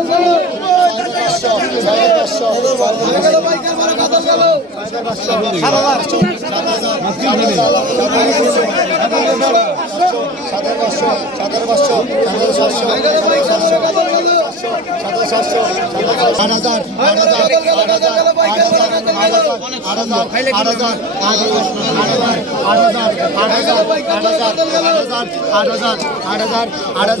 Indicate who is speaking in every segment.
Speaker 1: আগে পান্না ছাপান্ন তেপান্ন চুয়ান্ন পঞ্চান্ন আগে আগে সাত হাজার পাঁচশো আগে সাত হাজার আগে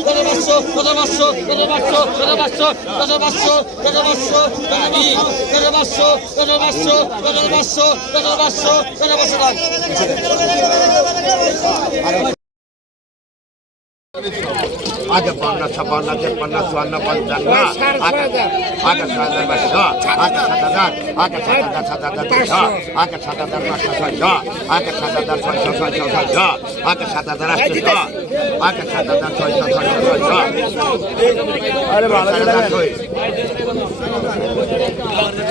Speaker 1: হাজার পাঁচশো হাজার পাঁচশো আগে পাঁচশো হাজার পাঁচশো ছয়শো পাঁচশো সাত পাঁচশো ছয়শো পাঁচশো ছয়শো পাঁচশো সাত পাঁচশো আটশো পাঁচশো সাত পাঁচশো দুশো টাকা আগে আট হাজার আট হাজার আট হাজার। আগে দুশো আগে আট হাজার আট হাজার আট হাজার আগে দুশো টাকা
Speaker 2: পাঁচ ছয় কেজি মাছটা নিয়ে
Speaker 1: আগে আট হাজার আট হাজার আট হাজার আগে দুশো টাকা আগে আট হাজার দুশো আগে চারশো চতুর্শো আগে চারশো আগে চারশো আগে রাষ্ট্রশো আগে আট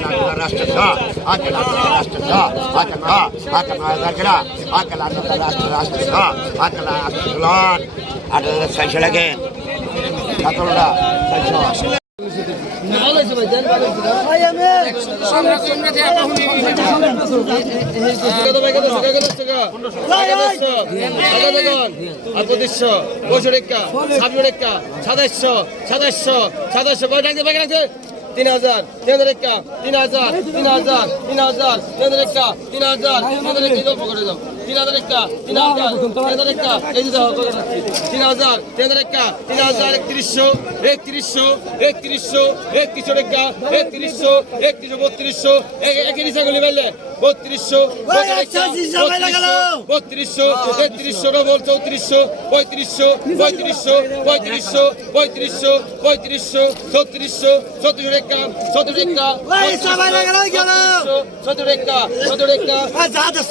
Speaker 1: ছয়শো ছয়শো ছয়শো আগে আট হাজার রাষ্ট্রশো আগে আট হাজার রাষ্ট্রশো আগে ন আগে নয় হাজার গেরা আগে আট হাজার রাষ্ট্র রাষ্ট্রশো আগে রাষ্ট্র
Speaker 3: তিন হাজার তিন হাজার একা তিন হাজার তিন হাজার তিন হাজার তিন হাজার একা তিন হাজার তিন হাজার একা গল্প করে দাও। তিন হাজার একা তিন হাজার তিন হাজার একা এই যে তিন হাজার তিন হাজার একা তিন হাজার একত্রিশশো একত্রিশশো একত্রিশশো একত্রিশশো টাকা একত্রিশশো একত্রিশশো বত্রিশশো একই ছাগলি বেলে বত্রিশশো বত্রিশশো তেত্রিশশো ডবল চৌত্রিশশো পঁয়ত্রিশশো পঁয়ত্রিশশো পঁয়ত্রিশশো পঁয়ত্রিশশো পঁয়ত্রিশশো ছত্রিশশো ছত্রিশ রেখা ছত্রিশ রেখা ছত্রিশ রেখা ছত্রিশ রেখা
Speaker 2: যা দশ